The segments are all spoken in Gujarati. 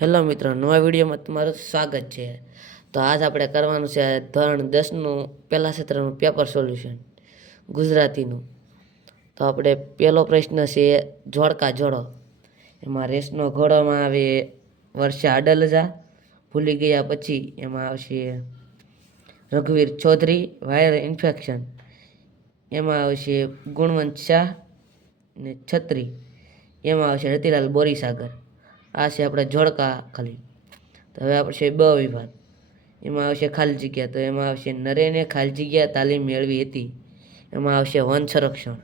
હેલો મિત્રો, નવા વિડીયોમાં તમારું સ્વાગત છે. તો આજ આપણે કરવાનું છે ધોરણ 10નું પહેલા સત્રનું પેપર સોલ્યુશન ગુજરાતીનું. તો આપણે પહેલો પ્રશ્ન છે જોડકા જોડો. એમાં રેસનો ઘોડોમાં આવે વર્ષા અડલજા, ભૂલી ગયા પછી એમાં આવશે રઘુવીર ચૌધરી, વાયરલ ઇન્ફેક્શન એમાં આવશે ગુણવંત શાહ ને છત્રી એમાં આવશે રતિલાલ બોરીસાગર. આ છે આપણે જોડકા ખાલી. તો હવે આપણે છે બ વિભાગ. એમાં આવશે ખાલી જગ્યા. તો એમાં આવશે નરેને ખાલી જગ્યા તાલીમ મેળવી હતી. એમાં આવશે વન સંરક્ષણ.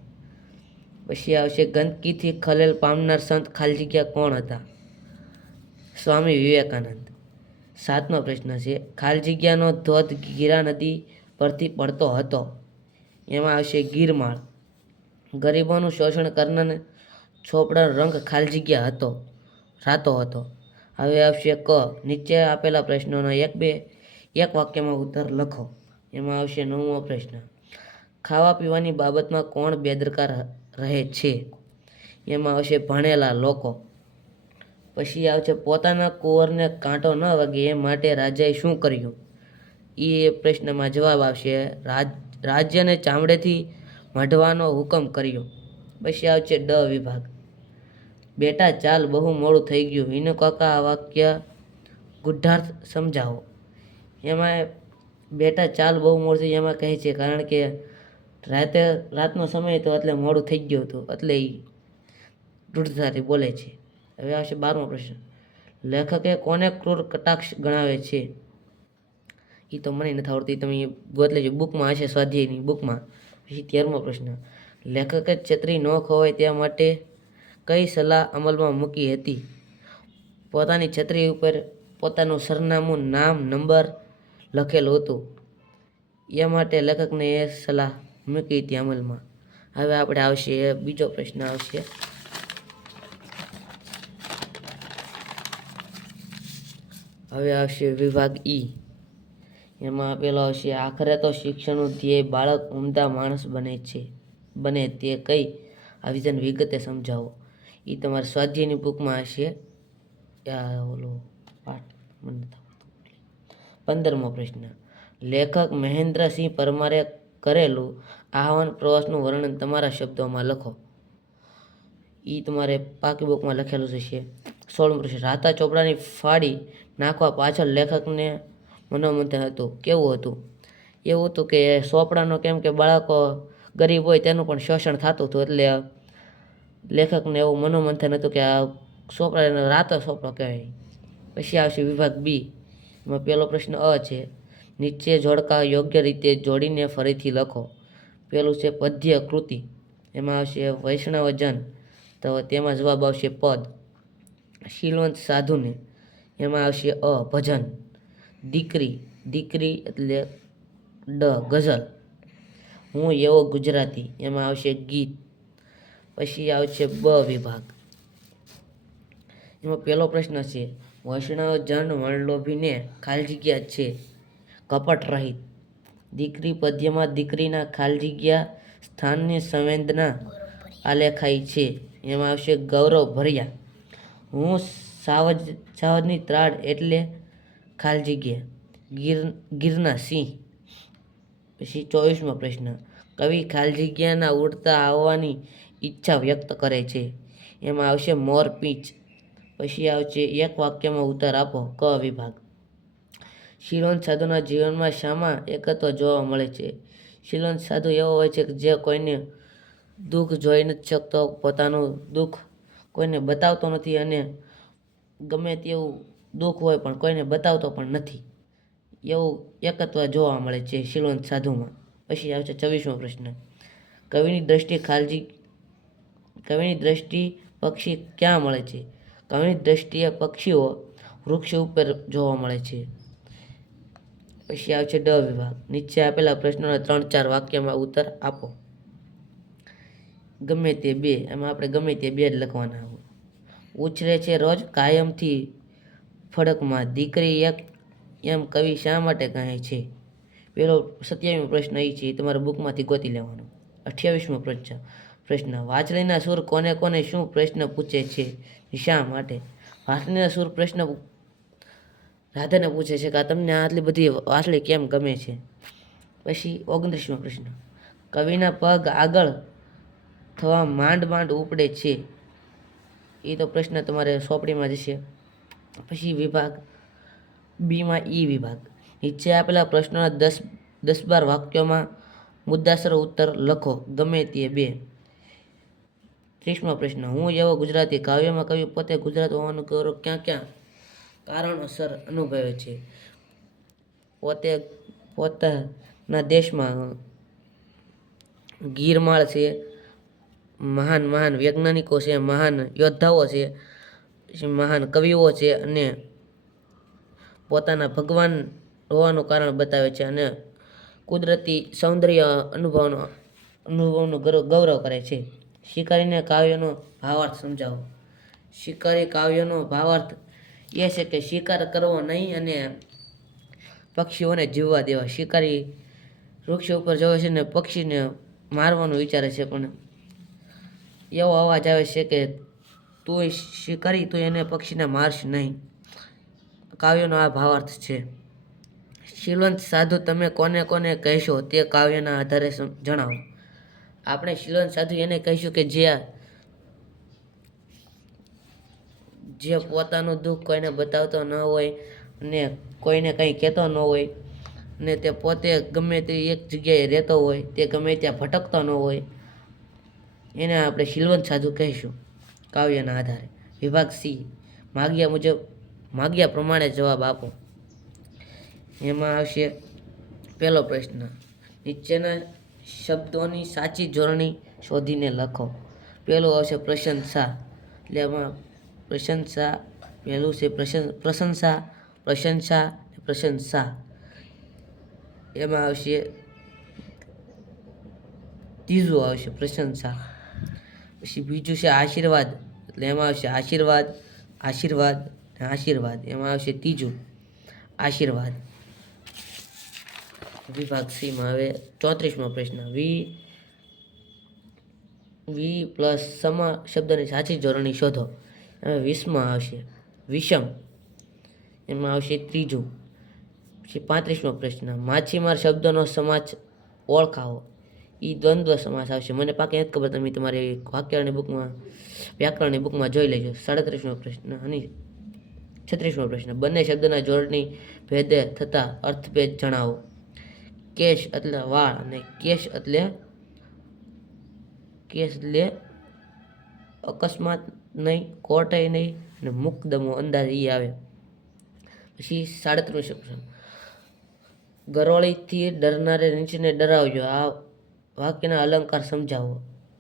પછી આવશે ગંદકીથી ખલેલ પામનાર સંત ખાલી જગ્યા કોણ હતા? સ્વામી વિવેકાનંદ. 7મો પ્રશ્ન છે ખાલી જગ્યાનો ધોધ ગીરા નદી પરથી પડતો હતો. એમાં આવશે ગીરમાળ. ગરીબોનું શોષણ કરનાર ચોપડાનો રંગ ખાલી જગ્યા હતો, રાતો હતો. હવે આવશે ક. નીચે આપેલા પ્રશ્નોનો એક વાક્યમાં ઉત્તર લખો. એમાં આવશે 9મો પ્રશ્ન ખાવા પીવાની બાબતમાં કોણ બેદરકાર રહે છે? એમાં આવશે ભણેલા લોકો. પછી આવશે પોતાના કુંવરને કાંટો ન વાગે એ માટે રાજાએ શું કર્યું? એ પ્રશ્નમાં જવાબ આવશે રાજ્યને ચામડેથી મઢવાનો હુકમ કર્યો. પછી આવશે ડ વિભાગ. બેટા ચાલ બહુ મોડું થઈ ગયું. વિનુ કાકા આ વાક્ય ગુઢાર્થ સમજાવો. એમાં બેટા ચાલ બહુ મોડું થઈ એમાં કહે છે કારણ કે રાતનો સમય હતો એટલે મોડું થઈ ગયું હતું, એટલે એ દૃઢતાથી બોલે છે. હવે આવશે 12મો પ્રશ્ન લેખકે કોને ક્રૂર કટાક્ષ ગણાવે છે? એ તો મને નથી આવડતું, તમે ગોત લેજો, બુકમાં હશે, સ્વાધ્યાયની બુકમાં. પછી 13મો પ્રશ્ન લેખકે છત્રી ન ખોવાય તે માટે કઈ સલાહ અમલમાં મૂકી હતી? પોતાની છત્રી ઉપર પોતાનું સરનામું, નામ, નંબર લખેલું હતું. એ માટે લેખકને એ સલાહ મૂકી હતી અમલમાં. હવે આપણે આવશે બીજો પ્રશ્ન આવશે હવે આવશે વિભાગ ઈ. એમાં પેલો આવશે આખરે તો શિક્ષણનું ધ્યેય બાળક ઉમદા માણસ બને તે કઈ આયોજન વિગતે સમજાવો. એ તમારે સ્વાધ્યાયની બુકમાં હશે. ઓલો પાઠ મને 15મો પ્રશ્ન લેખક મહેન્દ્રસિંહ પરમારે કરેલું આહવાન પ્રવાસનું વર્ણન તમારા શબ્દોમાં લખો. એ તમારે પાકી બુકમાં લખેલું છે. 16મો પ્રશ્ન રાતા ચોપડાની ફાડી નાખવા પાછળ લેખકને મનોમંથન હતું. કેવું હતું? એવું હતું કે ચોપડાનો કેમ કે બાળકો ગરીબ હોય તેનું પણ શોષણ થતું હતું, એટલે લેખકને એવું મનોમંથન હતું કે આ ચોપડાનો રાતો ચોપડો કહેવાય. પછી આવશે વિભાગ બી. એમાં પહેલો પ્રશ્ન અ છે નીચે જોડકા યોગ્ય રીતે જોડીને ફરીથી લખો. પેલું છે પદ્ય કૃતિ. એમાં આવશે વૈષ્ણવજન. તો તેમાં જવાબ આવશે પદ. શીલવંત સાધુને. એમાં આવશે અ ભજન. દીકરી એટલે ડ ગઝલ. હું એવો ગુજરાતી. એમાં આવશે ગીત. પછી આવશે બ વિભાગ. એમાં પહેલો પ્રશ્ન છે વૈષ્ણવજન વણલોભીને ખાલી જગ્યા છે કપટ રહિત. દીકરી પદ્યમાં દીકરીના ખાલી જગ્યા સ્થાનની સંવેદના આલેખાઈ છે. એમાં આવશે ગૌરવ ભર્યા. હું સાવજની ત્રાડ એટલે ખાલી જગ્યા ગીરના સિંહ. પછી 24મો પ્રશ્ન કવિ ખાલી જગ્યાના ઉડતા આવવાની ઈચ્છા વ્યક્ત કરે છે. એમાં આવશે મોર પીંચ. પછી આવશે એક વાક્યમાં ઉત્તર આપો. ક વિભાગ. શીલવંત સાધુના જીવનમાં શામાં એકત્વ જોવા મળે છે? શીલવંત સાધુ એવો હોય છે કે જે કોઈને દુઃખ જોઈ નથી શકતો, પોતાનું દુઃખ કોઈને બતાવતો નથી, અને ગમે તેવું દુઃખ હોય પણ કોઈને બતાવતો પણ નથી. એવું એકત્વ જોવા મળે છે શીલવંત સાધુમાં. પછી આવશે 24મો પ્રશ્ન કવિની દ્રષ્ટિ પક્ષી ક્યાં મળે છે? કવિની દ્રષ્ટિએ પક્ષીઓ વૃક્ષ ઉપર જોવા મળે છે. પછી આવશે ડ વિભાગ. નીચે આપેલા પ્રશ્નોના 3-4 વાક્યમાં ઉત્તર આપો. ગમે તે બે. એમાં આપણે ગમે તે બે જ લખવાના હોય. ઉછરે છે રોજ કાયમથી ફડકમાં દીકરી એક એમ કવિ શા માટે કહે છે? પેલો 27મો પ્રશ્ન એ છે, તમારા બુકમાંથી ગોતી લેવાનો. 28મો પ્રશ્ન વાંચણીના સૂર કોને કોને શું પ્રશ્ન પૂછે છે? શા માટે? વાંસળીના સૂર પ્રશ્ન રાધાને પૂછે છે કે આ તમને આટલી બધી વાંસળી કેમ ગમે છે. પછી 29મો પ્રશ્ન, કવિના પગ આગળ થવા માંડ માંડ ઉપડે છે. એ તો પ્રશ્ન તમારે સોંપડીમાં જશે. પછી વિભાગ બીમાં ઈ વિભાગ, નીચે આપેલા પ્રશ્નોના 10-12 વાક્યોમાં મુદ્દાસર ઉત્તર લખો, ગમે તે બે. 30મો પ્રશ્ન, હું એવો ગુજરાતી. કાવ્યમાં કવિ પોતે ગુજરાત હોવાનું ગૌરવ ક્યાં ક્યાં કારણોસર અનુભવે છે. પોતાના દેશમાં ગીરમાળ છે, મહાન મહાન વૈજ્ઞાનિકો છે, મહાન યોદ્ધાઓ છે, મહાન કવિઓ છે, અને પોતાના ભગવાન હોવાનું કારણ બતાવે છે, અને કુદરતી સૌંદર્ય અનુભવનું ગૌરવ કરે છે. શિકારીને કાવ્યનો ભાવાર્થ સમજાવો. શિકારી કાવ્યનો ભાવાર્થ એ છે કે શિકાર કરવો નહીં અને પક્ષીઓને જીવવા દેવા. શિકારી વૃક્ષ ઉપર જવે છે ને પક્ષીને મારવાનું વિચારે છે, પણ એવો અવાજ આવે છે કે તું શિકારી, તું એને પક્ષીને મારશ નહીં. કાવ્યનો આ ભાવાર્થ છે. શીલવંત સાધુ તમે કોને કોને કહેશો તે કાવ્યના આધારે જણાવો. આપણે શીલવંત સાધુ એને કહીશું કે જે પોતાનું દુઃખ કોઈને બતાવતો ન હોય અને કોઈને કંઈ કહેતો ન હોય, અને તે પોતે ગમે તે એક જગ્યાએ રહેતો હોય, તે ગમે ત્યાં ભટકતો ન હોય, એને આપણે શીલવંત સાધુ કહીશું કાવ્યના આધારે. વિભાગ સી, માગ્યા પ્રમાણે જવાબ આપો. એમાં આવશે પહેલો પ્રશ્ન, નીચેના શબ્દોની સાચી જોડણી શોધીને લખો. પહેલું આવશે પ્રશંસા. એટલે એમાં પ્રશંસા પહેલું છે પ્રશંસા, પ્રશંસા, પ્રશંસા. એમાં આવશે ત્રીજું આવશે પ્રશંસા. પછી બીજું છે આશીર્વાદ. એટલે એમાં આવશે આશીર્વાદ, આશીર્વાદ, આશીર્વાદ. એમાં આવશે ત્રીજું આશીર્વાદ. વિભાગ સીમાં હવે 34મો પ્રશ્ન, વી પ્લસ સમ શબ્દની સાચી જોડણી શોધો. એમાં 20માં આવશે વિષમ. એમાં આવશે ત્રીજું. પછી 35મો પ્રશ્ન, માછીમાર શબ્દનો સમાસ ઓળખાવો. એ દ્વંદ્વ સમાસ આવશે. મને પાકે નથી ખબર, તમે તમારી વ્યાકરણની બુકમાં જોઈ લેજો. 37મો પ્રશ્ન અને 36મો પ્રશ્ન, બંને શબ્દના જોડણી ભેદે થતા અર્થભેદ જણાવો. કેશ એટલે વાળ અને કેશ એટલે અકસ્માત નહીં, કોર્ટય નહીં, અને મુકદમો અંદાજ એ આવે. પછી 37મો પ્રશ્ન, ગરોળીથી ડરનારે નીચેને ડરાવજો. આ વાક્યના અલંકાર સમજાવો.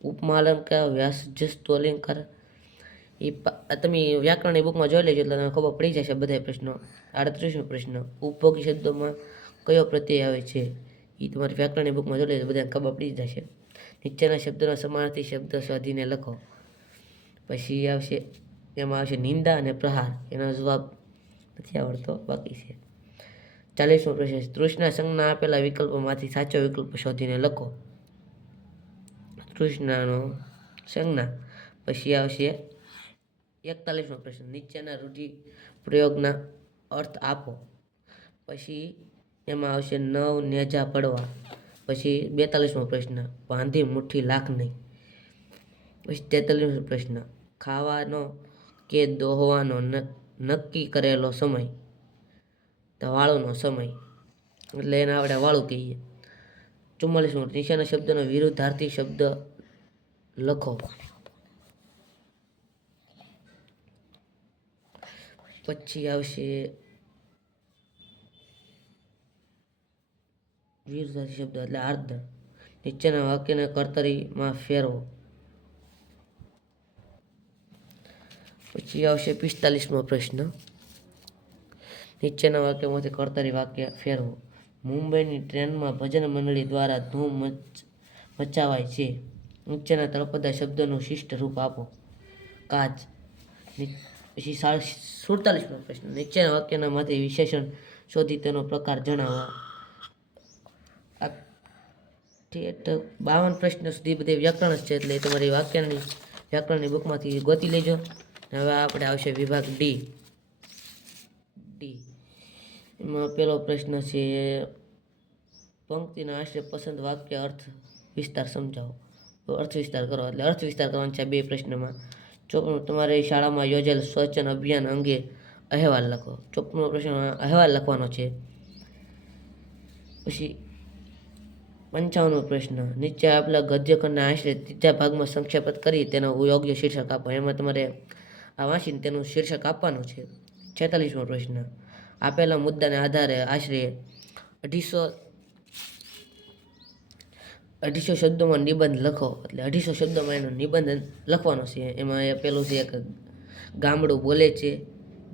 ઉપમા અલંકાર, વ્યાસજસ્તુ અલંકાર. એ તમે વ્યાકરણની બુકમાં જોઈ લેજો એટલે તમને ખબર પડી જશે બધા પ્રશ્નો. 38મો પ્રશ્ન, ઉપભોગી શબ્દોમાં કયો પ્રત્યય આવે છે. એ તમારી વ્યાકરણની બુકમાં જોઈ લેજો, બધાને ખબર પડી જશે. નીચેના શબ્દોનો સમાનાર્થી શબ્દ શોધીને લખો. પછી આવશે એમાં આવશે નિંદા અને પ્રહાર. એનો જવાબ નથી આવડતો, બાકી છે. 40મો પ્રશ્ન, તૃષ્ણા સંજ્ઞા આપેલા વિકલ્પોમાંથી સાચો વિકલ્પ શોધીને લખો. તૃષ્ણાનો સંજ્ઞા. પછી આવશે 41મો પ્રશ્ન, નીચેના રૂઢિપ્રયોગના અર્થ આપો. પછી એમાં આવશે નવ નેજા પડવા. પછી 42મો પ્રશ્ન, બાંધી મુઠ્ઠી લાખ નહીં. પછી 43મો પ્રશ્ન, ખાવાનો કે દોહવાનો નક્કી કરેલો સમય, તો વાળુનો સમય, એટલે એને આપણે વાળું કહીએ. 44મો, નીચેના શબ્દનો વિરુદ્ધાર્થી શબ્દ લખો. પછી આવશે વિરુદ્ધાર્થી શબ્દ એટલે આર્ધ. નીચેના વાક્યને કર્તરીમાં ફેરવો. પછી આવશે 45મો પ્રશ્ન, નીચેના વાક્યમાંથી કર્તરી વાક્ય ફેરવો. મુંબઈની ટ્રેનમાં ભજન મંડળી દ્વારા ધૂમ મચાવાય છે. નીચેના તળપદા શબ્દનું શિષ્ટ રૂપ આપો. કાચ. પછી 47મો પ્રશ્ન, નીચેના વાક્યના માંથી વિશેષણ શોધી તેનો પ્રકાર જણાવો. 52 પ્રશ્ન સુધી બધે વ્યાકરણ જ છે, એટલે તમારી વ્યાકરણની બુકમાંથી ગોતી લેજો. હવે આપણે આવશે વિભાગ ડી. એમાં પહેલો પ્રશ્ન છે, પંક્તિના આશરે પસંદ વાક્ય અર્થ વિસ્તાર સમજાવો. તો અર્થ વિસ્તાર કરો, એટલે અર્થ વિસ્તાર કરવાનો છે 2 પ્રશ્નમાં. 54 તમારી શાળામાં યોજેલ સ્વચ્છન અભિયાન અંગે અહેવાલ લખો. 54મો પ્રશ્નમાં અહેવાલ લખવાનો છે. પછી 55મો પ્રશ્ન, નીચે આપેલા ગદ્યખંડના આશરે ત્રીજા ભાગમાં સંક્ષેપિત કરી તેનો યોગ્ય શીર્ષક આપો. એમાં તમારે આ વાંચીને તેનું શીર્ષક આપવાનું છે. 46મો પ્રશ્ન, આપેલા મુદ્દાને આધારે આશરે 250 શબ્દોમાં નિબંધ લખો. એટલે 250 શબ્દોમાં એનો નિબંધ લખવાનો છે. એમાં પેલું છે એક ગામડું બોલે છે,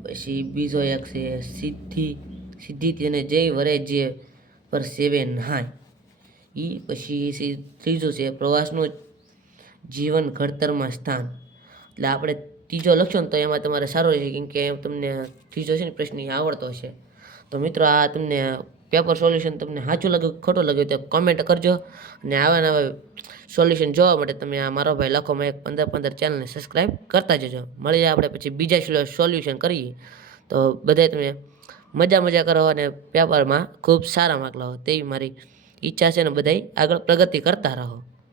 પછી બીજો એક છે સીધી તેને જય વરે જે પર સેવે નહાય પછી ત્રીજું છે પ્રવાસનું જીવન ઘડતરમાં સ્થાન. એટલે આપણે ત્રીજો લખશો ને તો એમાં તમારે સારું રહેશે, કેમ કે તમને ત્રીજો છે ને પ્રશ્ન આવડતો હશે. તો મિત્રો, આ તમને પેપર સોલ્યુશન તમને સાચું લાગ્યું ખોટું લાગ્યું તો કોમેન્ટ કરજો. અને આવા નવા સોલ્યુશન જોવા માટે તમે આ મારો ભાઈ લખોમાં એક 15 ચેનલને સબસ્ક્રાઈબ કરતા જજો. મળીએ આપણે પછી બીજા સોલ્યુશન કરીએ. તો બધાય તમે મજા કરો અને પેપરમાં ખૂબ સારા માર્ક લાવો તેવી મારી ઈચ્છા છે, ને બધાય આગળ પ્રગતિ કરતા રહો.